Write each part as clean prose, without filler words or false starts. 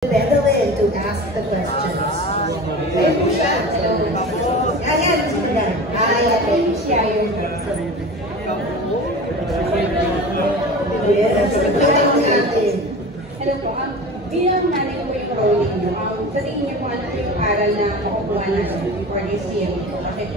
Bedelin to ask the questions. Ayun po siya. Ayan, ayan. Ayan, siya yung Hello po. Bilang nanay ko yung rolling nyo, sa tingin niyo po ano yung aral na makukuha natin for this year? Kasi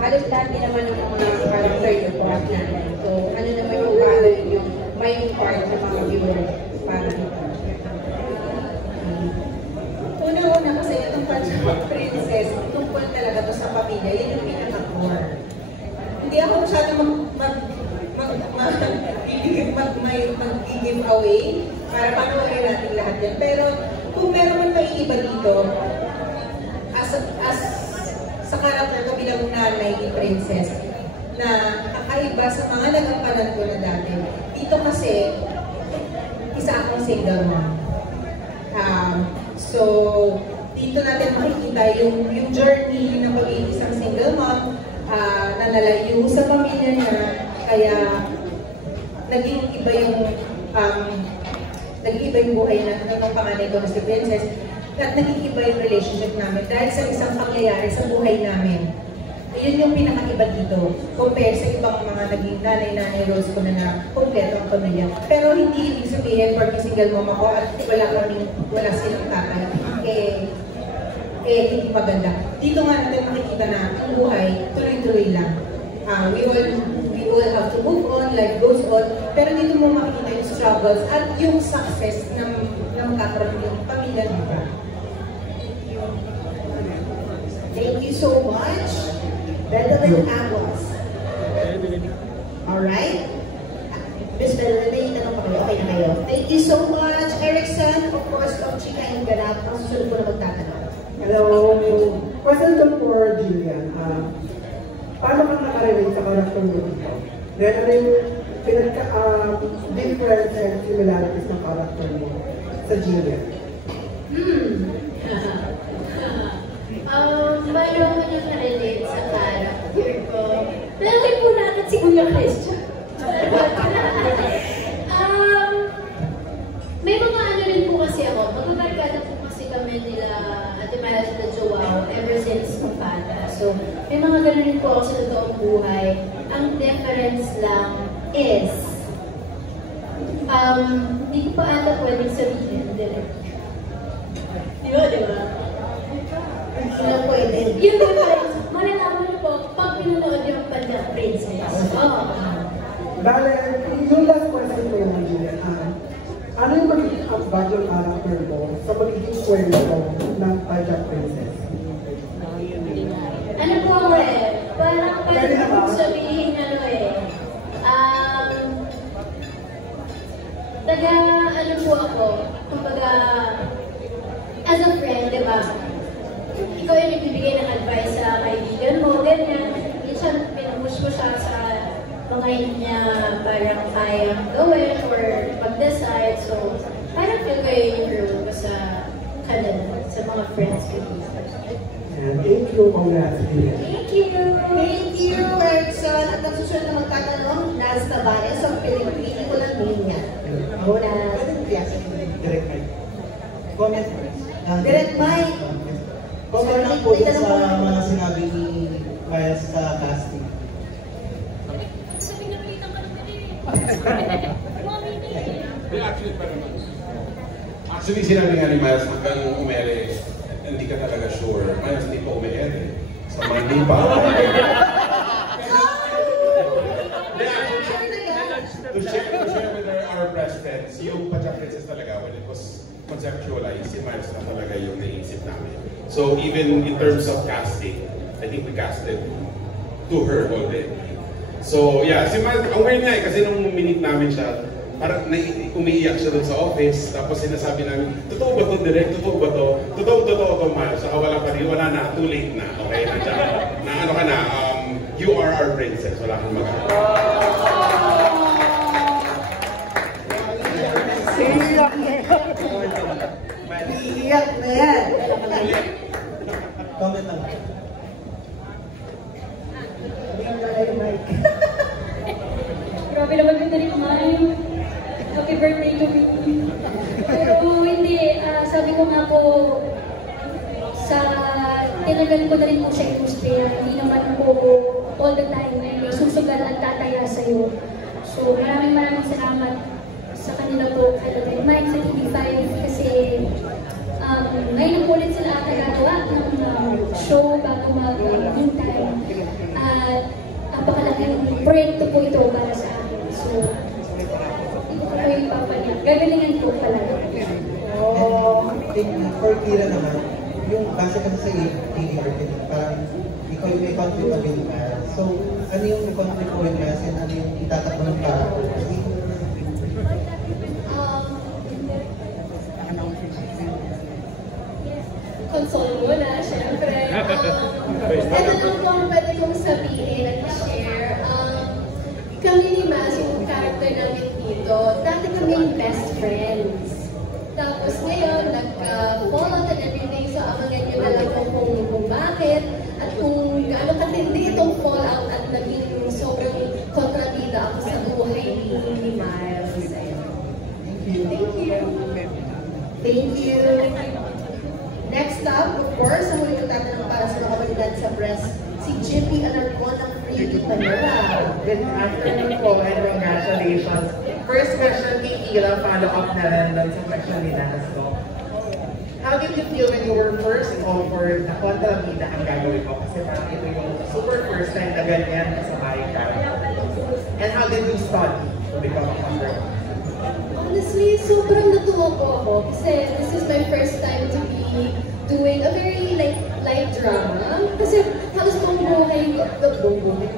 halos lahat din naman ng mga character nyo po at nanay. So ano naman yung paano yung may part sa mga viewers para dito? Una-una kasi itong princess, tungkol talaga to sa pamilya, yun yung pinaka-core. Hindi ako masyadong mag-give away para panoorin natin lahat yan. Pero kung meron man maiiba dito, as sa karakter ko bilang nanay ni Princess, na kakaiba sa mga nagampanan ko na dati. Dito kasi, isa akong single mom. So, dito natin makikita yung journey ng pagiging isang single mom, na nalayo sa pamilya niya, kaya naging iba yung buhay ng panganay ko na si Princess, at naging iba yung relationship namin dahil sa isang pangyayari sa buhay namin. Yun yung pinakaiba dito, compare sa ibang mga naging nanay-nanay roles ko na kompleto ang pamilya. Pero hindi ibig sabihin, porque single mom ako at wala silang tatay, hindi maganda. Dito nga natin makikita na ang buhay, tuloy-tuloy lang. We all have to move on, life goes on, pero dito mo makikita yung struggles at yung success ng magkakaroon yung pamilya nito. Thank you so much. Bedelin Aguas. Alright? Miss Bedelin, may tanong pa kayo. Okay na kayo. Thank you so much. Erickson, of course, of Chika yung ganap. Ang susunod po na magtatanong. Hello. Question to for Jillian. Paano kang nakarelate sa character mo dito? Then ano yung difference and similarities ng character mo sa Jillian? Paano ko nyo na-relate sa character ko? Lalagay po natin si Kuya Christian. May mga ano rin po kasi ako. Magbabarkada po kasi kami nila Ate Miles at Joao ever since bata. So, may mga ganun rin po ako sa totoong buhay. Ang difference lang is hindi ko pa ata pwedeng sabihin direct. Di ba? Hindi na pwede. Yung difference, malalaman niyo po pag pinanood yung Panda Princess. Dahil, yung last question ko yung Jillian, ano yung magiging background character mo sa magiging kwento ng Panda Princess? Ano po parang pwede po sabihin ano po ako, kumbaga, as a friend, di ba? Ikaw yung nagbibigay ng advice sa kaibigan mo, ganyan. Minsan, pinupush mo siya sa mga hindi niya parang kayang gawin or mag-decide. So, parang feel kayo yung role ko sa kanila, sa mga friends ko. And thank you, congrats. Thank you! Thank you, Erickson. At ang susunod na magtatanong, Naz Tabanes, ang pinipili ko lang niya. Una, Direct mic. Comment first. Direct mic. Comment lang po sa mga sinabi ni Miles sa casting. Actually, sinabi nga ni Miles, hanggang umere, hindi ka talaga sure. Miles, hindi pa umere. Sa Monday pa. To share with our best friends, yung Pacha Princess talaga, when it was conceptualized, si Miles na talaga yung naisip namin. So even in terms of casting, I think we casted to her already. So yeah, si Miles, ang weird nga kasi nung minute namin siya, parang umiiyak siya dun sa office, tapos sinasabi namin, totoo ba to direct? Totoo ba to? Totoo to Miles. Saka wala pa rin, wala na, too late na. Okay, na ano ka na, you are our princess. Wala kang magagawa. iiyak na yan. Comment lang. Grabe naman ganda rin kumain. Happy birthday to me. Pero hindi, po, tinagal ko na rin po sa industriya, hindi naman po all the time ay may susugal at tataya sa'yo. So maraming salamat sa kanila po, kay Mike sa TV5 kasi ngayon po ulit sila nagagawa ng show bago mag-meantime. At napakalaking proyekto po ito para sa akin. So, ito po yung papanya. Gagalingan po pala. For Kira naman, yung base kasi sa TV marketing, parang ikaw yung may conflict of interest. So, ano yung conflict of interest and ano yung itatakbo ng character? Console muna, syempre. Ito lang po ang pwede kong sabihin at i-share. Kami ni Mas, yung character namin dito, dati kami best friends. Tapos ngayon, nag-fall out and everything, so abangan nyo na lang kung bakit at kung gaano katindi itong fallout at naging sobrang kontrabida ako sa buhay ni Miles. Thank you. Thank you. Thank you. Next up, of course, ang huli ko tatanong para sa mga kabalidad sa press, si Jippy Alarcon ng Freely Manila. Good afternoon po and congratulations. First question kay Kira, follow-up na rin doon sa question ni Nanasco. How did you feel when you were first offered na kontrabida ang gagawin mo? Kasi parang ito yung super first time na ganyan sa my character. And how did you study to become a kontrabida? Honestly, sobrang natuwa po ako kasi this is my first time to be doing a very light drama. Kasi halos buong buhay ko,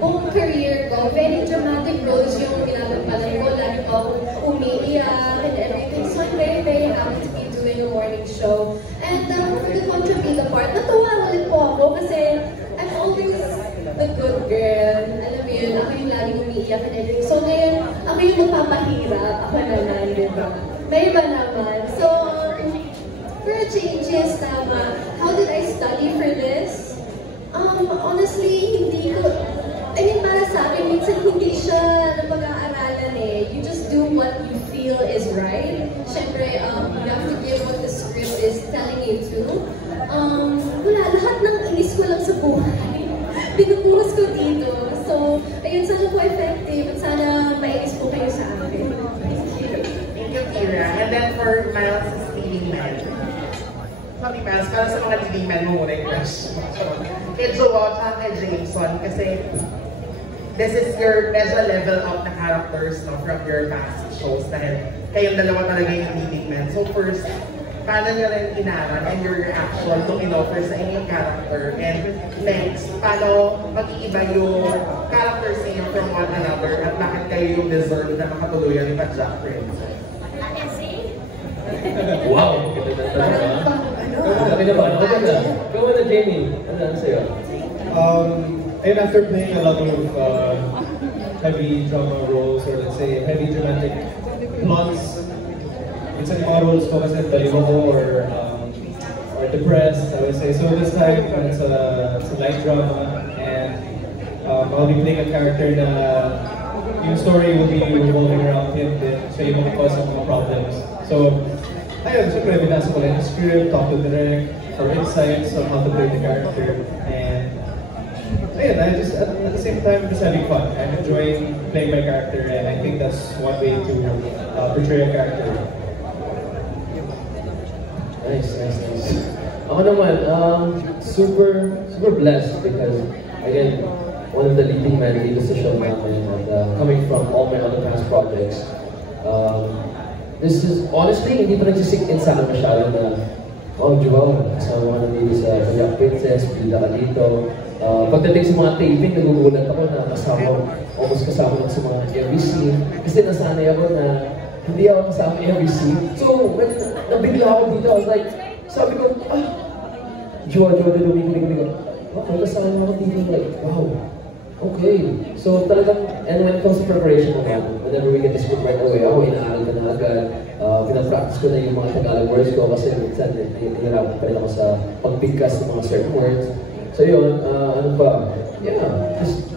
buong career ko, very dramatic roles yung ginagampalan ko. Lagi ko akong umiiyak and everything. So I'm very, very happy to be doing a morning show. And for the kontrabida part, natuwa ulit po ako kasi I'm always the good girl. Alam mo yun, ako yung laging umiiyak and everything. So ngayon, ako yung magpapahirap. Ako naman, diba? May iba naman. So, for changes, how did I study for this? Honestly, hindi ko, para sa akin, minsan hindi siya napag-aaralan eh. You just do what you feel is right. Siyempre, you have to give what the script is telling you to. Wala, lahat ng inis ko lang sa buhay. Pinupuhos ko dito. So, ayun, sana po effective at sana mainis po kayo sa akin. Thank you, Kira. And then for Miles' leading man. Sabi Miles, para sa mga leading man mo muna yung crush. Kay Joao at kay Jameson kasi this is your medyo level up na characters no, from your past shows dahil kayong dalawa talaga yung leading man. So first, paano nyo rin inaral and your reaction to in-offer sa inyong character? And next, paano mag-iiba yung characters ninyo from one another at bakit kayo yung deserve na makatuluyan ni Jack Prince? Wow! Sabi na ba? Ano ba na? Go on na, Jamie. Ano sa'yo? And after playing a lot of heavy drama roles or let's say heavy dramatic plots, minsan yung mga roles ko kasi baliw ako or depressed, I would say. So this time, it's a light drama and I'll be playing a character na yung story will be revolving around him din. So yung mga cause ng mga problems. So, ayun, syempre, binasa ko lang yung script, talk to Direk for insights on how to play the character. And ayun, I just, at the same time, just having fun. I'm enjoying playing my character and I think that's one way to portray a character. Nice. Ako naman, super blessed because, again, one of the leading men dito sa show namin and coming from all my other past projects. This is, honestly, hindi pa nagsisink in sa akin masyado na, oh, Joao, kasama ka na dito sa Jack Princess, bida ka dito. Pagdating sa mga taping, nagugulat ako na almost kasama lang sa mga every scene. Kasi nasanay ako na hindi ako kasama every scene. So, when nabigla ako dito, I was like, sabi ko, Joao, dumikinig ko. Okay, kasama ako dito, like, wow. Okay. So talagang, and when it comes to preparation naman, whenever we get this book right away, ako inaaral ka na agad. Pinapractice ko na yung mga Tagalog words ko kasi minsan nahihirapan pa rin ako sa pagbigkas ng mga certain words. So yun, ano pa? Yeah, just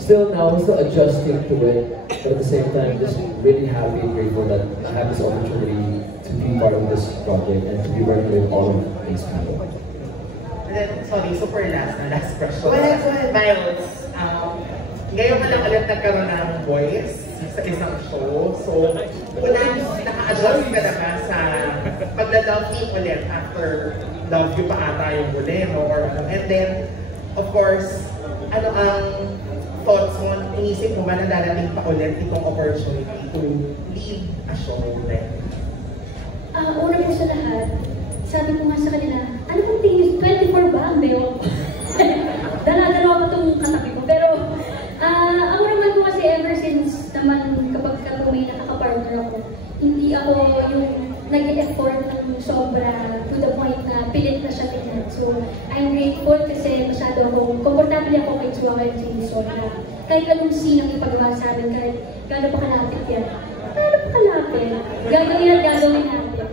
still adjusting to it, but at the same time, just really happy and grateful that I have this opportunity to be part of this project and to be working with all of these people. And then, sorry, super last question. Go ahead. Miles, ngayon ka lang ulit nagkaroon ng voice sa isang show. So, unang naka-adjust ka na ba sa pagla-love team ulit after Love You pa ata yung huli mo or ano. And then, of course, ano ang thoughts mo, inisip mo ba na darating pa ulit itong opportunity to lead a show ulit? Una po sa lahat, sabi ko nga sa kanila, ano kung tingin, 24 ba ang bewang ko? Dala-dalawa pa itong katabi ko. Pero, ako naman po kasi ever since naman kapag may nakakapartner ako, hindi ako yung nag-effort ng sobra to the point na pilit na siya tingnan. So, I'm grateful kasi masyado akong, komportable ako kay Jowa and Jason na kahit anong sinang ipagawa sa amin, kahit gano'n pa kalapit yan. Gano'n pa kalapit. Gagawin at gagawin natin.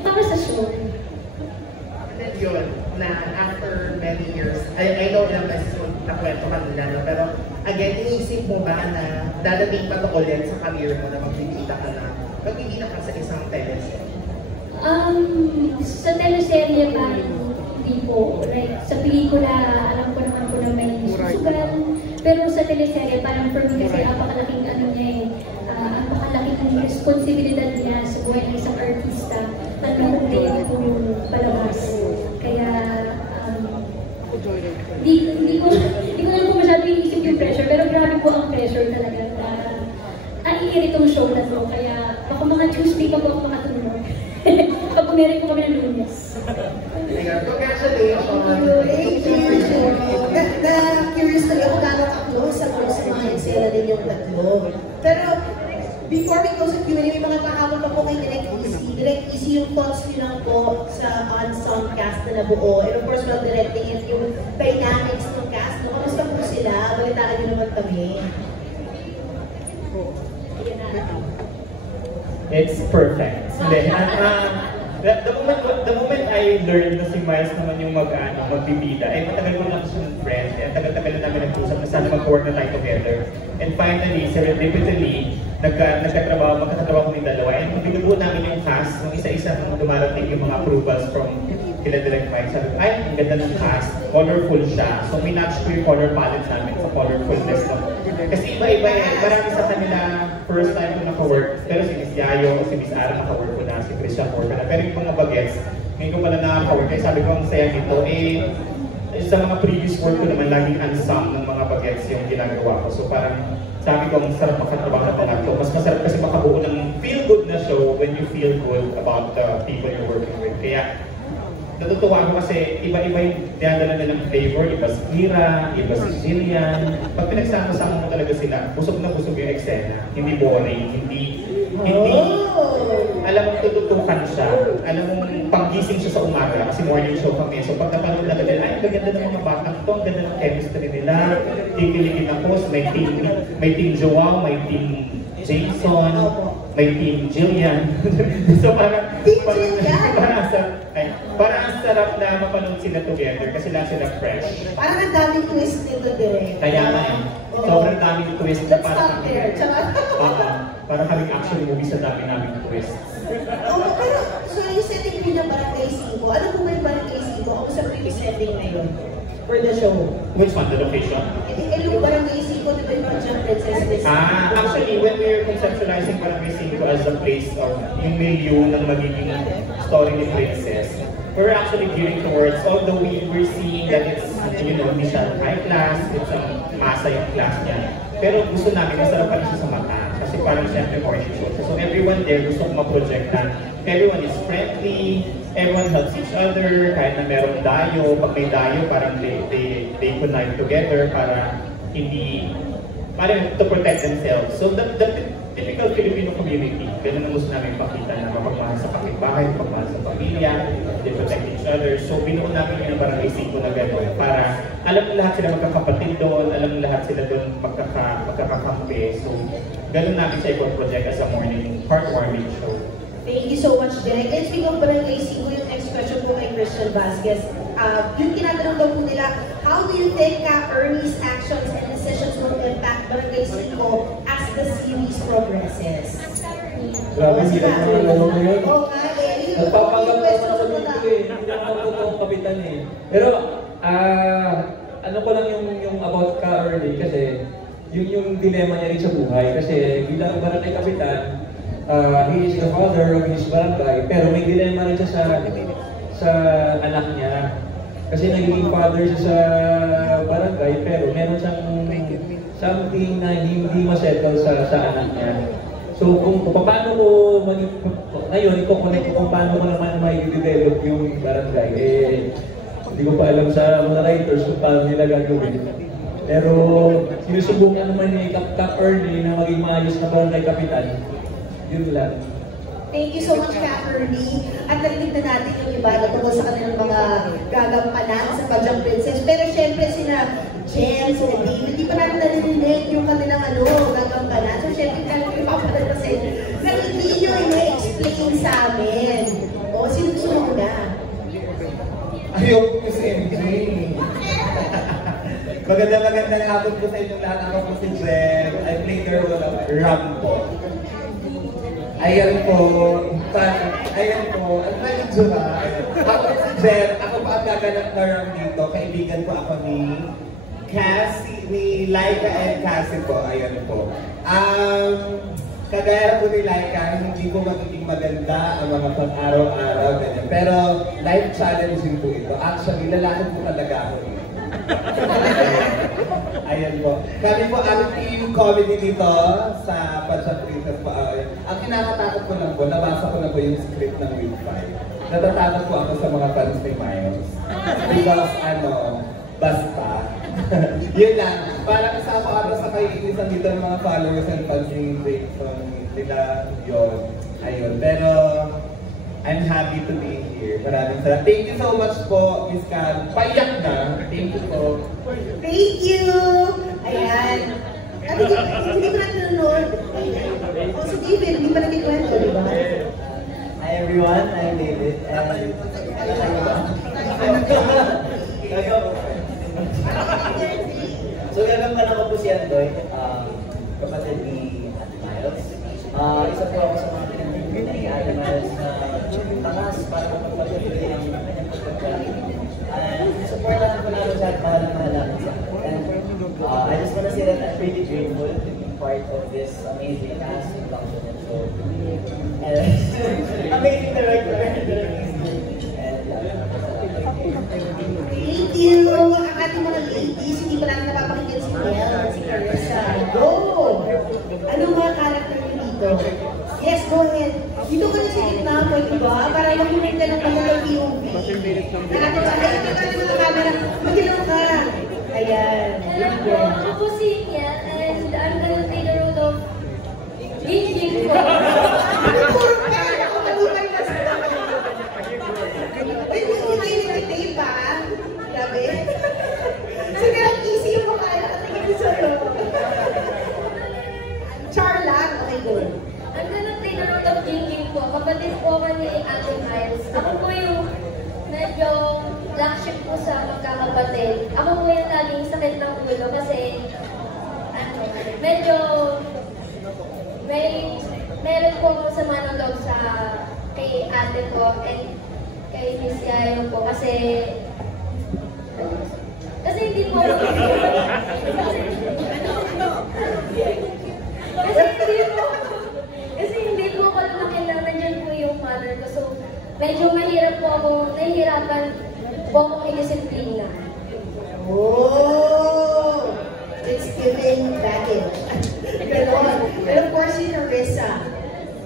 Para sa show. And then yun, na after many years, I know na mas nakwento ka nila, no? Pero again, inisip mo ba na dadating pa to ulit sa career mo na magbibida ka sa isang teleserye? Sa teleserye ba, hindi po. Like, sa pelikula, alam ko naman po na may susugan. Pero sa teleserye, parang for me kasi apakalaking ano niya apakalaking responsibilidad niya sa buhay ng isang artista at makundi po palabas. Kaya, hindi ko lang po masyado iisip yung pressure, pero grabe po ang pressure talaga. Naiirit itong show na to, kaya baka mga Tuesday pa po ako makatulog. Pag meron po kami ng Lunes. Congratulations! Na-curious na ako gano'ng ka-close sa mga eksena din yung tatlo. Pero, before we go sa Q&A, may mga kahamon pa po kay Direct Easy. Direct Easy yung thoughts nyo lang po sa on-sound cast na nabuo. And of course, while directing it, yung dynamics ng cast. Kamusta po sila? Balitaan nyo naman kami. It's perfect. The moment I learned na si Miles naman yung magbibida, matagal ko lang siyang friend, tagal-tagal na namin nag-usap na sana mag-work na tayo together. And finally, serendipitously, magkatrabaho kami dalawa. And kung binubuo namin yung cast, nung isa-isa nung dumarating yung mga approvals from kila Direct Mike, sabi ko, ay, ang ganda ng cast, colorful siya. So, minatch ko yung color palette namin sa colorfulness. Kasi iba-iba marami sa kanila, first time ko naka-work. Pero si Miss Yayo, si Miss Ara naka-work ko na, si Christian work na. Pero yung mga bagets, ngayon ko pala nakaka-work. Kaya sabi ko, ang saya nito, sa mga previous work ko naman, laging unsung ng mga bagets yung ginagawa ko. So parang, sabi ko, ang sarap makatrabaho ng mga to. Mas masarap kasi makabuo ng feel-good na show when you feel good about the people you're working with. Kaya, natutuwa ko kasi iba-iba yung dinadala na ng flavor. Iba si Kira, iba si Jillian. Pag pinagsama-sama mo talaga sila, busog na busog yung eksena. Hindi boring, hindi alam mong tututukan siya. Alam mong panggising siya sa umaga kasi morning show kami. So pag napanood na nila, ay, maganda ng mga batang to, ang ganda ng chemistry nila. Kikiligin ako, may team Joao, may team Jason, may team Jillian. So parang ang sarap na mapanood sila together kasi lang sila fresh. Parang ang daming twist nito din. Kaya nga sobrang daming twist na parang parang kaming action movie sa daming twist. Pero so yung setting din ng Barangay 5, ano po ba yung Barangay 5? Ako sa previous setting ngayon for the show. Which one? The location? Yung Barangay 5, di ba yung Padyang Princess? Actually, when we were conceptualizing Barangay 5 as a place of yung milieu ng magiging story ni Princess, we're actually gearing towards, although we're seeing that it's, hindi siya high class, it's a masa yung class niya. Pero gusto namin, masarap pa rin siya sa mata. Kasi parang siyempre morning show. So everyone there gusto ko ma-project na everyone is friendly, everyone helps each other, kahit na merong dayo, pag may dayo, parang they connive together para to protect themselves. So the typical Filipino community, ganun ang gusto namin pakita na mapagmahal sa kapitbahay, mapagmahal sa pamilya, they protect each other. So binuo namin yung Barangay 5 na gano'n para alam lahat sila magkakapatid doon, alam lahat sila doon magkakakampi. So ganun namin siya i-project as a morning heartwarming show. Thank you so much, Derek. And speaking of Barangay 5, yung next question po kay Christian Vasquez. Yung tinatanong daw po nila, how do you think Ernie's actions and decisions will impact Barangay 5 as the series progresses? Grabe, hindi na mga laro na yun. Oo nga eh. Nagpapanggap naman ako dito eh. Hindi naman ako totoong kapitan eh. Pero, ano ko lang yung about ka early kasi yung dilemma niya rin sa buhay. Kasi bilang barangay kapitan, he is the father of his barangay, pero may dilemma rin siya sa anak niya. Kasi naging father siya sa barangay, pero meron siyang something na hindi masettle sa anak niya. So kung paano ko ngayon, i-connect ko kung paano ko naman mai-develop yung barangay, hindi ko pa alam sa mga writers kung paano nila gagawin. Pero sinusubukan naman ni Kap Ernie na maging maayos na barangay kapitan. Yun lang. Thank you so much, Kap Ernie. At narinig na natin yung iba na tungkol sa kanilang mga gagampanan sa Padyang Princess. Pero syempre sina Jen, sina David, di pa natin narinig yung kanilang gagampanan. So syempre kami ipapalan kasi na hindi nyo ina-explain sa amin. O, sino gusto mo na? Ayoko po si MJ. Magandang hapon po sa inyong lahat. Ako po si Jen. I play the role of Rambo. Ayan po. Ang medyo ba? Ako po si Jen. Ako pa ang gaganap na Ram dito. Kaibigan ko ako ni Cassie, ni Laika and Cassie po. Ayan po. Kagaya po ni Laika, hindi po magiging maganda ang mga pang-araw-araw, ganyan. Pero life challenging po ito. Actually, lalaki po talaga ako. Ayan po. Kami po ang team comedy dito sa Padyang Princess po. Ang kinakatakot ko lang po, nabasa ko na po yung script ng Week 5. Natatakot po ako sa mga fans ni Miles. Because basta. Yun lang. Parang sa ako sa kaiinisan dito ng mga followers and fans ni Jason nila yun. Ayun. Pero I'm happy to be here. Maraming salamat. Thank you so much po, Miss Kat. Payak na. Thank you po. Thank you! Ayan. At hindi pa natin nanonood. O si David, hindi pa nagkikwento, di ba? Hi everyone, I'm David. So gagampanan ko po si Andoy, kapatid ni Ate Miles. Isa po ako sa mga pinag-ibig ni Ate Miles na takas para mapagpatuloy ang kanyang pagpagkain. And supportan ko lang siya at mahal namin siya. And I just want to say that I'm really grateful to be part of this amazing casting function. So, amazing director. Thank you! Ang ating mga ladies, hindi pa natin napapakinggan si Mel, si Carissa. Go! Ano mga character niyo dito? Yes, go ahead. Dito ka na sa gitna mo, diba? Para mamunin ka ng mga POV. Nakatid ka, ay, ito ka ng mga camera. Magilaw ka. Ayan. Hello po, ako po si Mel, and I'm gonna play the role of Gingging po. Ano puro ka? Ako malutay na sa ay, hindi ni tape pa. Grabe. Sige, ang easy yung mukha na katingin sa'yo. Char lang. Okay, go. I'm gonna play the role of Gingging po. Kapatid po ako ni Ate Miles. Ako po yung medyo black sheep po sa magkakapatid. Ako po yung laging sakit ng ulo kasi medyo meron po ako sa manong sa kay ate ko and kay Miss Yayo po kasi hindi po kasi hindi po ako lumaki na nandiyan po yung mother ko, so medyo nahihirapan po akong i-disiplina. Oh! It's giving baggage. Ganon. And of course, si Carissa.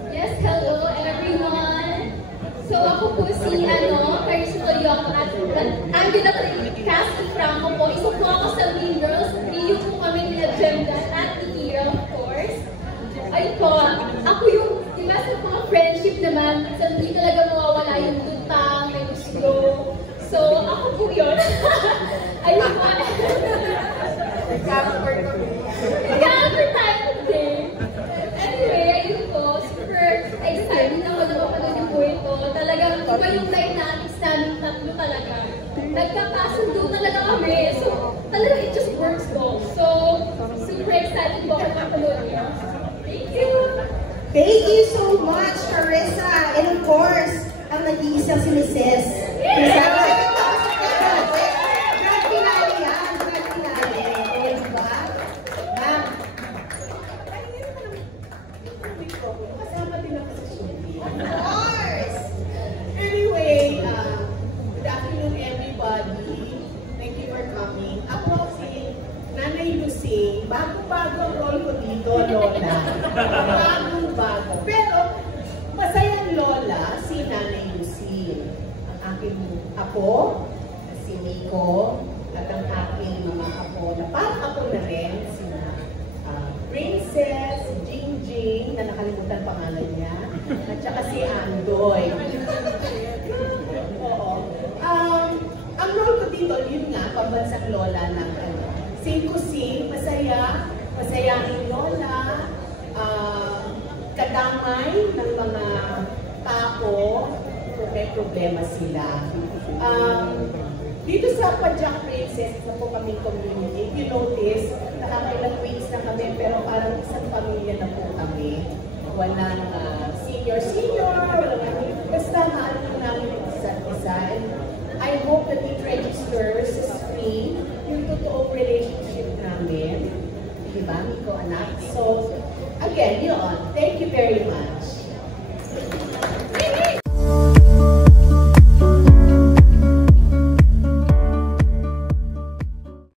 Yes, hello everyone! So ako po si Carissa Torioco at I'm cast ni Franco po. Isa po ako sa Mean Girls. Trio po kami ni Agenda at Ikira, of course. Ayun po, ako yung, diba sa mga friendship naman, sa hindi talaga mawawala yung tutang, may gusto. So ako po yun. Ayun po. Nag-cover tayo today. Anyway, ayun po, super excited ako na mapanood yung po ito. Talagang iba yung dynamics namin tatlo talaga. Nagkakasundo talaga kami. So, talagang it just works po. So, super excited po ako mapanood niyo. Thank you! Thank you so much, Carissa. And of course, ang nag-iisang si Mrs. Anyway, good afternoon everybody. Thank you for coming. Ako si Nanay Lucy. Bago-bago ang role ko dito, Lola. Bago-bago. Pero masayang Lola si Nanay Lucy. Ang aking apo, si Nico, at ang aking mga apo na parang apo na rin, si Princess, si Jingjing, na nakalimutan pangalan niya, at saka si Andoy. Oo. Ang role ko dito, yun nga, pambansang lola ng sing ko sing, masaya, masayahin lola, kadamay ng mga tao kung may problema sila. Dito sa Padjak Princess, na po kaming community, if you notice, nakakailang weeks na kami, pero parang isang pamilya na po kami. Walang senior, basta mahal po namin isa't isa. And I hope that it registers sa screen yung totoong relationship namin. Diba, Miko, anak? So, again, yun. Thank you very much.